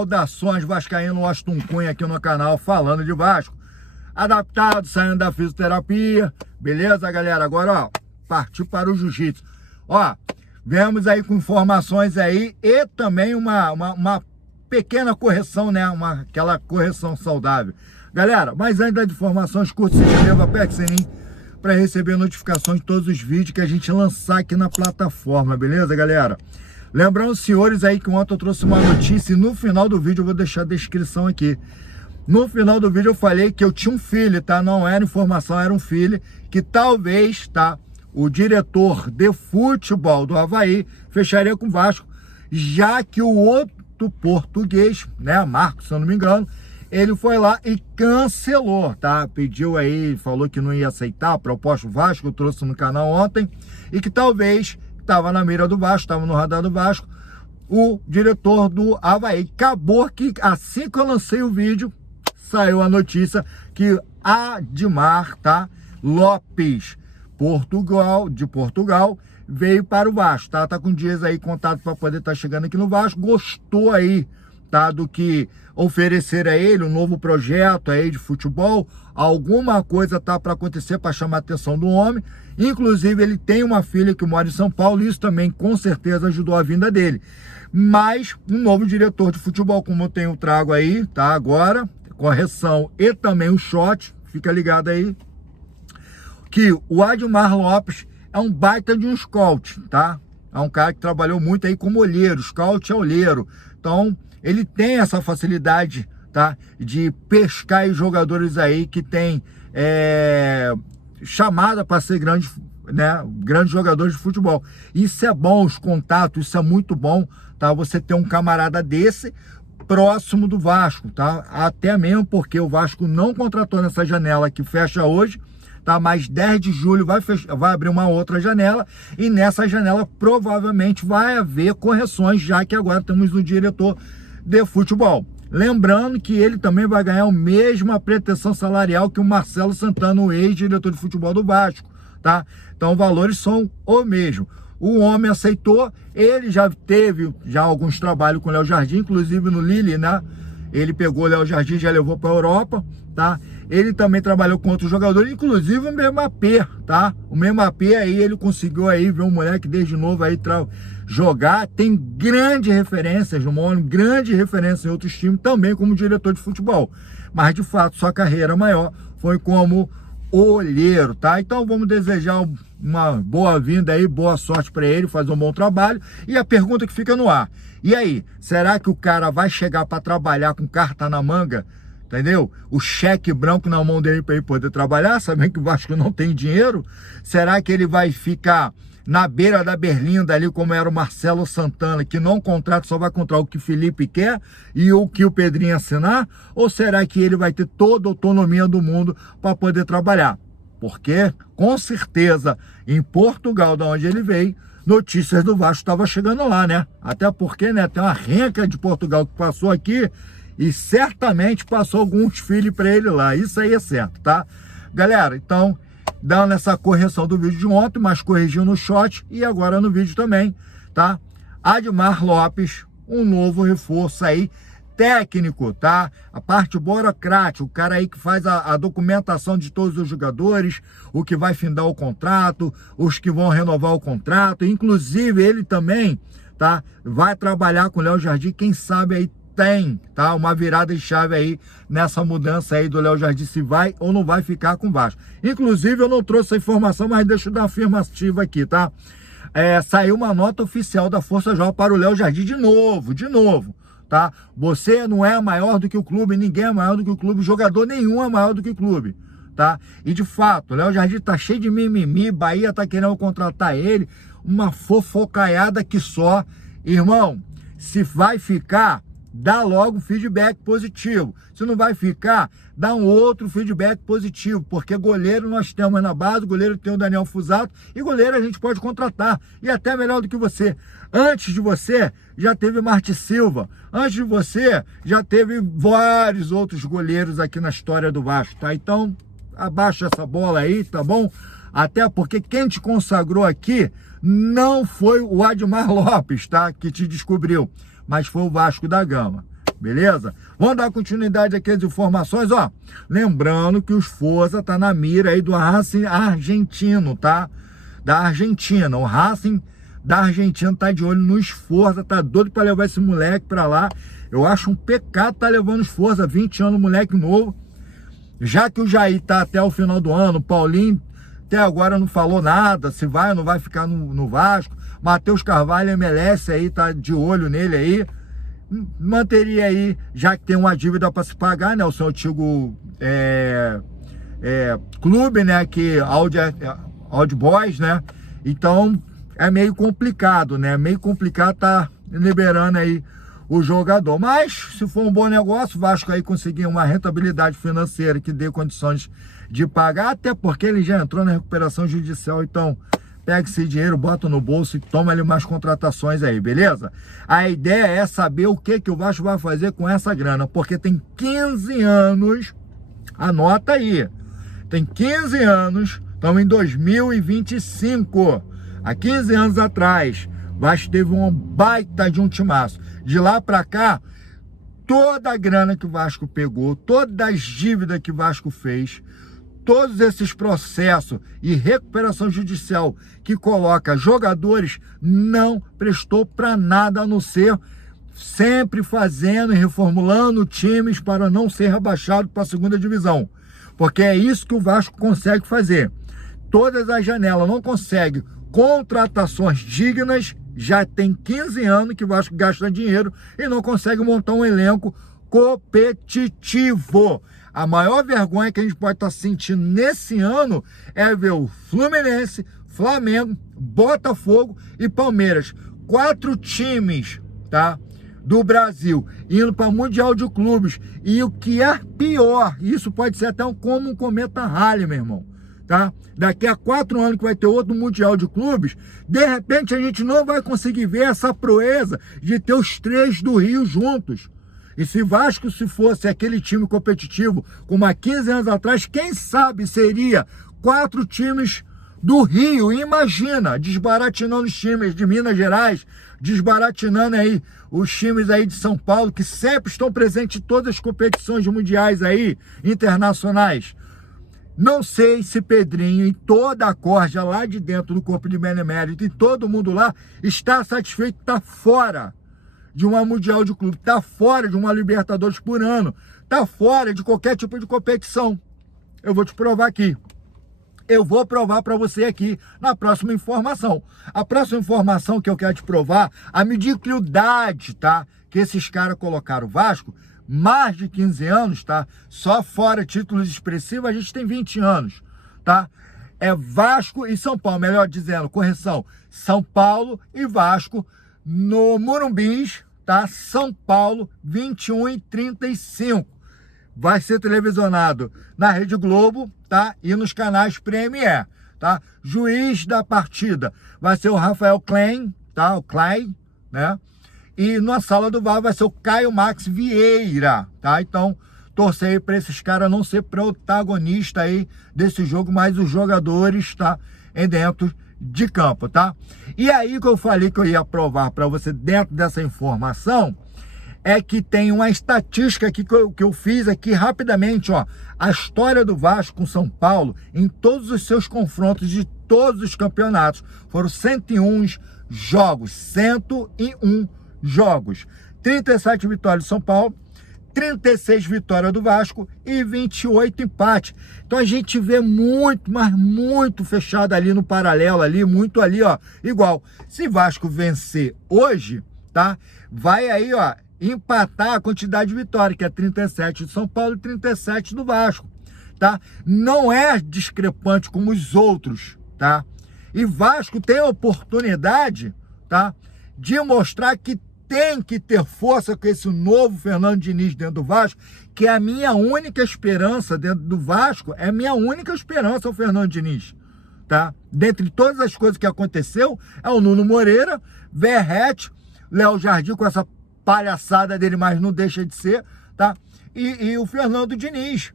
Saudações vascaíno, Washington Cunha aqui no canal falando de Vasco. Adaptado, saindo da fisioterapia. Beleza, galera? Agora, ó, partiu para o jiu-jitsu. Ó, viemos aí com informações aí e também uma pequena correção, né? Aquela correção saudável. Galera, mas antes das informações, curta, se inscreva, aperte o sininho para receber notificações de todos os vídeos que a gente lançar aqui na plataforma, beleza, galera? Lembrando, senhores, aí que ontem eu trouxe uma notícia e no final do vídeo eu vou deixar a descrição aqui. No final do vídeo eu falei que eu tinha um filho, tá? Não era informação, era um filho que talvez, tá? O diretor de futebol do Avaí fecharia com o Vasco, já que o outro português, né, Marcos, se eu não me engano, ele foi lá e cancelou, tá? Pediu aí, falou que não ia aceitar a proposta do Vasco, eu trouxe no canal ontem, e que talvez estava na mira do Vasco, estava no radar do Vasco, o diretor do Avaí. Acabou que assim que eu lancei o vídeo, saiu a notícia que Admar, tá? Lopes, de Portugal, veio para o Vasco, tá? Tá com dias aí contato para poder estar chegando aqui no Vasco, gostou aí, tá? Do que oferecer a ele, um novo projeto aí de futebol, alguma coisa tá para acontecer para chamar a atenção do homem. Inclusive ele tem uma filha que mora em São Paulo, isso também com certeza ajudou a vinda dele. Mas um novo diretor de futebol, como eu tenho trago aí, tá? Agora, correção e também o shot, fica ligado aí, que o Admar Lopes é um baita de um scout, tá? É um cara que trabalhou muito aí como olheiro, scout é olheiro. Então, ele tem essa facilidade, tá? De pescar aí jogadores aí que tem chamada para ser grandes jogadores de futebol. Isso é bom, os contatos, isso é muito bom, tá? Você ter um camarada desse próximo do Vasco, tá? Até mesmo porque o Vasco não contratou nessa janela que fecha hoje, tá? Mas 10 de julho vai abrir uma outra janela e nessa janela provavelmente vai haver correções, já que agora temos um diretor de futebol. Lembrando que ele também vai ganhar a mesma pretensão salarial que o Marcelo Santana, o ex-diretor de futebol do Vasco, tá? Então, os valores são o mesmo. O homem aceitou, ele já teve alguns trabalhos com o Léo Jardim, inclusive no Lille, né? Ele pegou o Léo Jardim e já levou para a Europa, tá? Ele também trabalhou com outros jogadores, inclusive o Memapé, tá? O Memapé aí, ele conseguiu aí ver um moleque desde novo aí jogar, tem grandes referências no mundo, grande referência em outros times, também como diretor de futebol. Mas, de fato, sua carreira maior foi como olheiro, tá? Então, vamos desejar uma boa-vinda aí, boa sorte para ele, fazer um bom trabalho. E a pergunta que fica no ar, e aí, será que o cara vai chegar para trabalhar com carta na manga, entendeu? O cheque branco na mão dele para ele poder trabalhar, sabendo que o Vasco não tem dinheiro? Será que ele vai ficar na beira da berlinda ali, como era o Marcelo Santana, que não contrata, só vai contratar o que o Felipe quer e o que o Pedrinho assinar? Ou será que ele vai ter toda a autonomia do mundo para poder trabalhar? Porque, com certeza, em Portugal, da onde ele veio, notícias do Vasco estavam chegando lá, né? Até porque, né, tem uma renca de Portugal que passou aqui e certamente passou alguns filhos para ele lá. Isso aí é certo, tá? Galera, então, dando essa correção do vídeo de ontem, mas corrigiu no shot e agora no vídeo também, tá? Admar Lopes, um novo reforço aí, técnico, tá? A parte burocrática, o cara aí que faz a documentação de todos os jogadores, o que vai findar o contrato, os que vão renovar o contrato, inclusive ele também, tá? Vai trabalhar com o Léo Jardim, quem sabe aí tem, tá? Uma virada de chave aí nessa mudança aí do Léo Jardim, se vai ou não vai ficar com o Vasco. Inclusive eu não trouxe a informação, mas deixa eu dar uma afirmativa aqui, tá? Saiu uma nota oficial da Força Jovem para o Léo Jardim de novo, tá? Você não é maior do que o clube, ninguém é maior do que o clube, jogador nenhum é maior do que o clube, tá? E de fato, o Léo Jardim tá cheio de mimimi, Bahia tá querendo contratar ele, uma fofocaiada que só. Irmão, se vai ficar, dá logo um feedback positivo. Se não vai ficar, dá um outro feedback positivo, porque goleiro nós temos na base, goleiro tem o Daniel Fusato, e goleiro a gente pode contratar, e até melhor do que você. Antes de você, já teve Marti Silva, antes de você, já teve vários outros goleiros aqui na história do Vasco, tá? Então, abaixa essa bola aí, tá bom? Até porque quem te consagrou aqui não foi o Admar Lopes, tá? Que te descobriu, mas foi o Vasco da Gama. beleza? Vamos dar continuidade aqui às informações, ó. Lembrando que o Sforza tá na mira aí do Racing argentino, tá? Da Argentina. O Racing da Argentina tá de olho no Sforza, tá doido para levar esse moleque para lá. Eu acho um pecado tá levando o Sforza, 20 anos, moleque novo. Já que o Jair tá até o final do ano, o Paulinho até agora não falou nada, se vai ou não vai ficar no Vasco. Matheus Carvalho, MLS aí, tá de olho nele aí. Manteria aí, já que tem uma dívida para se pagar, né? O seu antigo clube, né? Que Old Boys, né? Então é meio complicado, né? Meio complicado tá liberando aí o jogador. Mas se for um bom negócio, o Vasco aí conseguir uma rentabilidade financeira que dê condições de pagar, até porque ele já entrou na recuperação judicial, então pega esse dinheiro, bota no bolso e toma ali mais contratações aí, beleza? A ideia é saber o que o Vasco vai fazer com essa grana, porque tem 15 anos, anota aí, tem 15 anos, estamos em 2025, há 15 anos atrás, o Vasco teve uma baita de um timaço. De lá pra cá, toda a grana que o Vasco pegou, todas as dívidas que o Vasco fez, todos esses processos e recuperação judicial que coloca jogadores, não prestou para nada a não ser sempre fazendo e reformulando times para não ser rebaixado para a segunda divisão. Porque é isso que o Vasco consegue fazer. Todas as janelas não conseguem contratações dignas, já tem 15 anos que o Vasco gasta dinheiro e não consegue montar um elenco competitivo. A maior vergonha que a gente pode estar sentindo nesse ano é ver o Fluminense, Flamengo, Botafogo e Palmeiras. 4 times, tá, do Brasil indo para o Mundial de Clubes. E o que é pior, isso pode ser até como um cometa Halley, meu irmão, tá? Daqui a 4 anos que vai ter outro Mundial de Clubes, de repente a gente não vai conseguir ver essa proeza de ter os 3 do Rio juntos. E se Vasco se fosse aquele time competitivo como há 15 anos atrás, quem sabe seria 4 times do Rio. Imagina, desbaratinando os times de Minas Gerais, desbaratinando aí os times aí de São Paulo, que sempre estão presentes em todas as competições mundiais aí, internacionais. Não sei se Pedrinho e toda a corja lá de dentro do corpo de benemérito e todo mundo lá está satisfeito, está fora de uma Mundial de Clube, está fora de uma Libertadores por ano, está fora de qualquer tipo de competição. Eu vou te provar aqui. Eu vou provar para você aqui na próxima informação. A próxima informação que eu quero te provar, a mediocridade, tá? Que esses caras colocaram o Vasco, mais de 15 anos, tá? Só fora títulos expressivos, a gente tem 20 anos, tá? É Vasco e São Paulo, melhor dizendo, correção, São Paulo e Vasco no Morumbis, tá? São Paulo, 21h35. Vai ser televisionado na Rede Globo, tá? E nos canais Premier, tá? Juiz da partida vai ser o Rafael Klein, tá? O Klein, né? E na sala do VAR vai ser o Caio Max Vieira, tá? Então, torcer aí para esses caras não ser protagonista aí desse jogo, mas os jogadores, tá? Em dentro de campo, tá? E aí que eu falei que eu ia provar para você dentro dessa informação é que tem uma estatística aqui que eu fiz aqui rapidamente, ó. A história do Vasco com São Paulo em todos os seus confrontos de todos os campeonatos. Foram 101 jogos, 101 jogos. 37 vitórias do São Paulo, 36 vitórias do Vasco e 28 empates. Então a gente vê muito, mas muito fechado ali no paralelo, ali, muito ali, ó, igual. Se Vasco vencer hoje, tá? Vai aí, ó, empatar a quantidade de vitórias, que é 37 do São Paulo e 37 do Vasco, tá? Não é discrepante como os outros, tá? E Vasco tem a oportunidade, tá, de mostrar que tem que ter força com esse novo Fernando Diniz dentro do Vasco, que é a minha única esperança dentro do Vasco, é a minha única esperança o Fernando Diniz, tá? Dentre todas as coisas que aconteceu, é o Nuno Moreira, Verratti, Léo Jardim com essa palhaçada dele, mas não deixa de ser, tá? E o Fernando Diniz,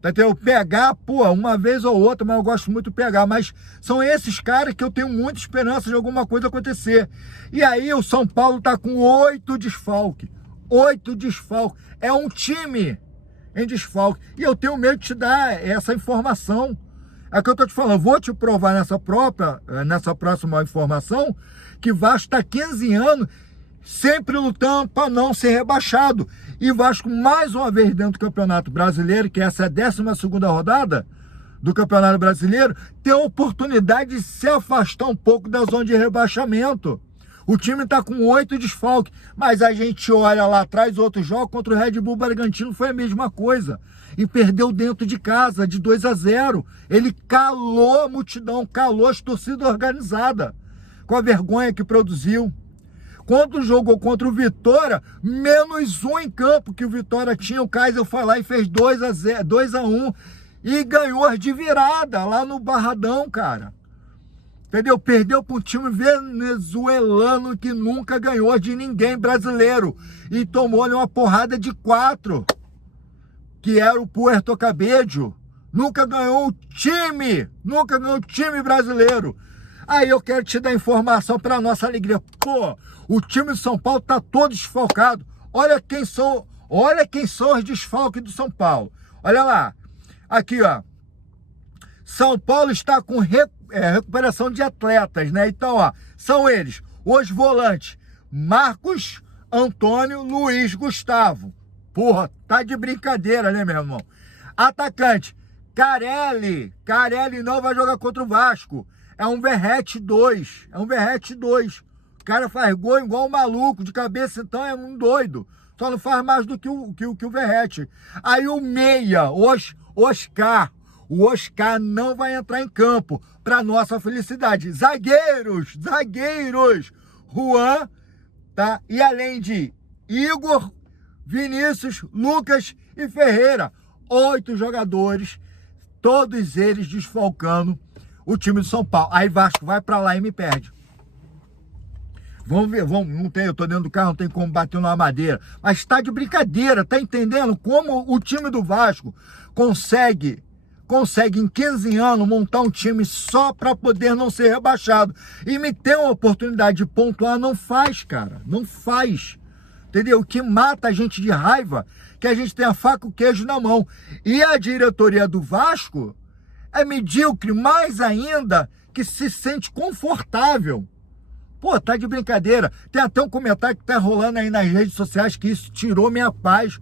tá? Então, pegar, pô, uma vez ou outra, mas eu gosto muito de pegar, mas são esses caras que eu tenho muita esperança de alguma coisa acontecer. E aí o São Paulo tá com 8 desfalques, 8 desfalques. É um time em desfalque. E eu tenho medo de te dar essa informação. É o que eu estou te falando. Eu vou te provar nessa próxima informação que Vasco está 15 anos sempre lutando para não ser rebaixado. E Vasco, mais uma vez, dentro do Campeonato Brasileiro, que essa é a 12ª rodada do Campeonato Brasileiro, tem a oportunidade de se afastar um pouco da zona de rebaixamento. O time está com 8 desfalques, mas a gente olha lá atrás, outros jogos contra o Red Bull Bragantino foi a mesma coisa. E perdeu dentro de casa, de 2-0. Ele calou a multidão, calou as torcidas organizadas, com a vergonha que produziu. Quando jogou contra o Vitória, -1 em campo, que o Vitória tinha, o Kaiser foi lá e fez 2-1 e ganhou de virada lá no Barradão, cara. Entendeu? Perdeu para um time venezuelano que nunca ganhou de ninguém brasileiro e tomou-lhe uma porrada de 4, que era o Puerto Cabello. Nunca ganhou o time brasileiro. Aí eu quero te dar informação para nossa alegria. Pô, o time de São Paulo tá todo desfalcado. Olha quem são os desfalques do São Paulo. Olha lá. Aqui, ó. São Paulo está com recuperação de atletas, né? Então, ó, são eles, os volantes, Marcos Antônio, Luiz Gustavo. Porra, tá de brincadeira, né, meu irmão? Atacante, Carelli não vai jogar contra o Vasco. É um Verrete 2. O cara faz gol igual um maluco, de cabeça, então é um doido. Só não faz mais do que o Verrete. Aí o meia, Oscar. O Oscar não vai entrar em campo, para nossa felicidade. Zagueiros, Juan, tá? E além de Igor, Vinícius, Lucas e Ferreira, 8 jogadores, todos eles desfalcando o time do São Paulo. Aí Vasco vai para lá e me perde. Vamos ver, eu tô dentro do carro, não tem como bater numa madeira. Mas tá de brincadeira, tá entendendo como o time do Vasco consegue em 15 anos montar um time só para poder não ser rebaixado. E me ter uma oportunidade de pontuar, não faz, cara. Não faz. Entendeu? O que mata a gente de raiva, que a gente tem a faca e o queijo na mão. E a diretoria do Vasco é medíocre, mais ainda, que se sente confortável. Pô, tá de brincadeira. Tem até um comentário que tá rolando aí nas redes sociais que isso tirou minha paz.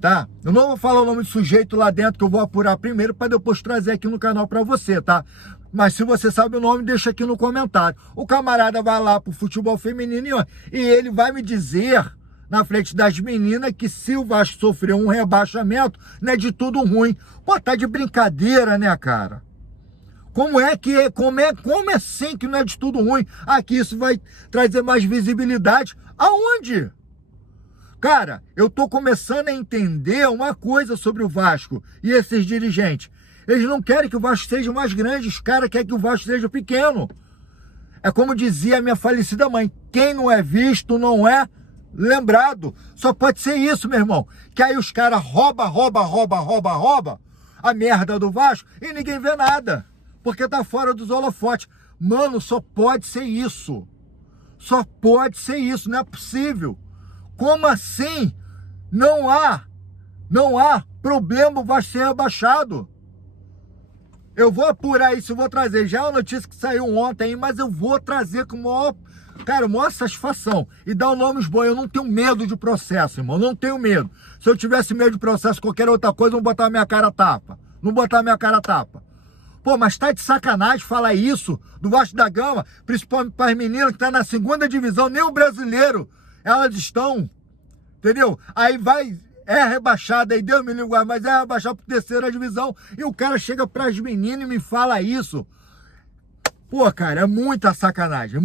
Tá? Eu não vou falar o nome do sujeito lá dentro, que eu vou apurar primeiro para depois trazer aqui no canal para você, tá? Mas se você sabe o nome, deixa aqui no comentário. O camarada vai lá pro futebol feminino e ele vai me dizer, na frente das meninas, que se o Vasco sofreu um rebaixamento, não é de tudo ruim. Pô, tá de brincadeira, né, cara? Como é assim que não é de tudo ruim? Aqui isso vai trazer mais visibilidade. Aonde? Cara, eu tô começando a entender uma coisa sobre o Vasco e esses dirigentes. Eles não querem que o Vasco seja mais grande, os caras querem que o Vasco seja pequeno. É como dizia a minha falecida mãe, quem não é visto não é lembrado. Só pode ser isso, meu irmão. Que aí os caras rouba a merda do Vasco e ninguém vê nada. Porque tá fora dos holofotes. Mano, só pode ser isso. Só pode ser isso, não é possível. Como assim? Não há problema, vai ser rebaixado. Eu vou apurar isso, eu vou trazer. Já é uma notícia que saiu ontem, mas eu vou trazer com maior satisfação. E dar o nome aos bois. Eu não tenho medo de processo, irmão. Não tenho medo. Se eu tivesse medo de processo, qualquer outra coisa, eu não botar minha cara a tapa. Pô, mas tá de sacanagem falar isso do Vasco da Gama, principalmente para as meninas que tá na 2ª divisão, nem o brasileiro elas estão, entendeu? Aí é rebaixado, aí Deus me livre, mas é rebaixado para 3ª divisão, e o cara chega para as meninas e me fala isso. Pô, cara, é muita sacanagem.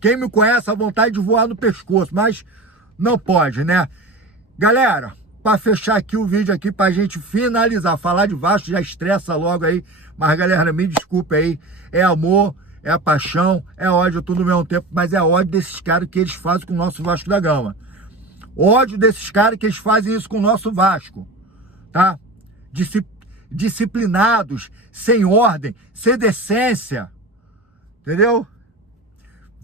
Quem me conhece, a vontade de voar no pescoço, mas não pode, né? Galera, para fechar aqui o vídeo aqui, pra gente finalizar, falar de Vasco já estressa logo aí, mas galera, me desculpe aí, é amor, é paixão, é ódio tudo ao mesmo tempo, mas é ódio desses caras que eles fazem com o nosso Vasco da Gama. Ódio desses caras que eles fazem isso com o nosso Vasco, tá? Disciplinados, sem ordem, sem decência, entendeu?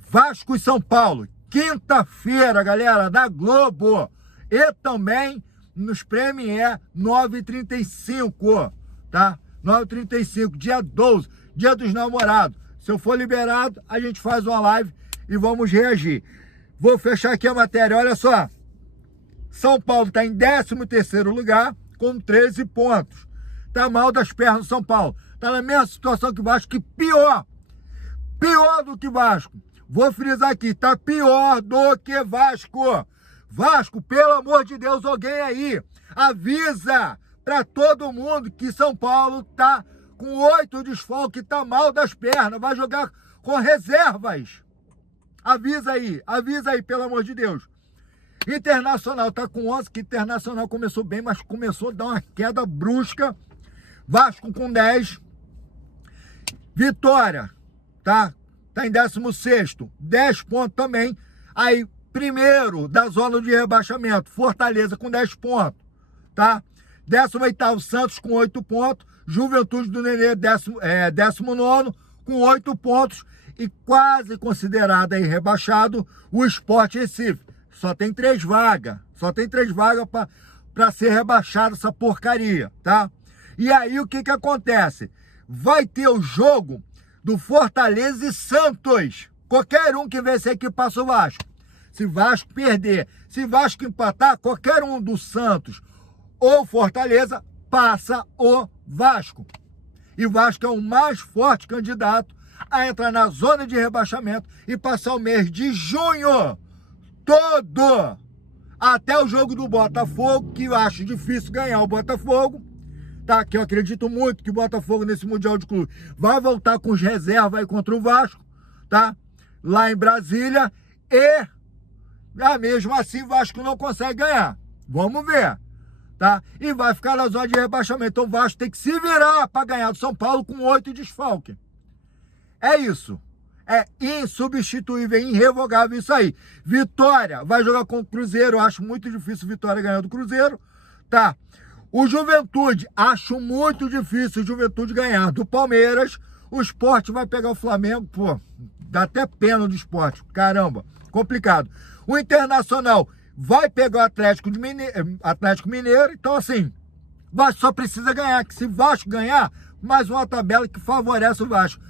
Vasco e São Paulo, quinta-feira, galera, da Globo. E também nos Premiere 9h35, tá? 9h35, dia 12, dia dos namorados. Se eu for liberado, a gente faz uma live e vamos reagir. Vou fechar aqui a matéria, olha só. São Paulo está em 13º lugar, com 13 pontos. Tá mal das pernas do São Paulo. Tá na mesma situação que o Vasco, que pior. Pior do que Vasco. Vou frisar aqui, tá pior do que Vasco. Vasco, pelo amor de Deus, alguém aí avisa para todo mundo que São Paulo tá com 8 desfalques, tá mal das pernas, vai jogar com reservas. Avisa aí, pelo amor de Deus. Internacional tá com 11, que Internacional começou bem, mas começou a dar uma queda brusca. Vasco com 10. Vitória, tá em 16º, 10 pontos também. Aí, primeiro da zona de rebaixamento, Fortaleza com 10 pontos, tá? 18º, Santos com 8 pontos. Juventude do Nenê, 19º, com 8 pontos. E quase considerado aí rebaixado, o Sport Recife. Só tem 3 vagas. Só tem 3 vagas para ser rebaixado essa porcaria, tá? E aí o que acontece? Vai ter o jogo do Fortaleza e Santos. Qualquer um que vencer aqui passa o Vasco. Se Vasco perder, se Vasco empatar, qualquer um do Santos ou Fortaleza passa o Vasco. E o Vasco é o mais forte candidato a entrar na zona de rebaixamento e passar o mês de junho todo até o jogo do Botafogo, que eu acho difícil ganhar o Botafogo, tá? Que eu acredito muito que o Botafogo nesse Mundial de Clube vai voltar com os reservas aí contra o Vasco, tá? Lá em Brasília, e mesmo assim o Vasco não consegue ganhar. Vamos ver, tá? E vai ficar na zona de rebaixamento. Então o Vasco tem que se virar para ganhar do São Paulo com 8 desfalques. É isso. É insubstituível, é irrevogável isso aí. Vitória vai jogar com o Cruzeiro. Eu acho muito difícil Vitória ganhar do Cruzeiro, tá? O Juventude, acho muito difícil o Juventude ganhar do Palmeiras. O Sport vai pegar o Flamengo, pô, dá até pena do Sport. Caramba, complicado. O Internacional vai pegar o Atlético Mineiro. Então, assim, Vasco só precisa ganhar. Que se Vasco ganhar, mais uma tabela que favorece o Vasco.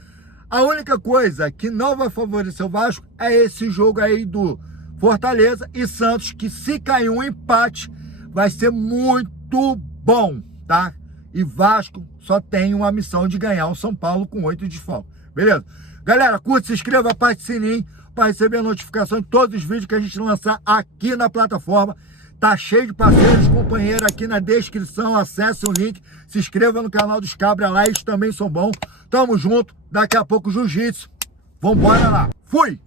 A única coisa que não vai favorecer o Vasco é esse jogo aí do Fortaleza e Santos, que se cair um empate, vai ser muito bom, tá? E Vasco só tem uma missão de ganhar o São Paulo com 8 desfalques. Beleza? Galera, curte, se inscreva, aperte o sininho para receber a notificação de todos os vídeos que a gente lançar aqui na plataforma. Tá cheio de parceiros, companheiros aqui na descrição. Acesse o link, se inscreva no canal dos Cabra lá, eles também são bons. Tamo junto, daqui a pouco jiu-jitsu. Vambora lá. Fui!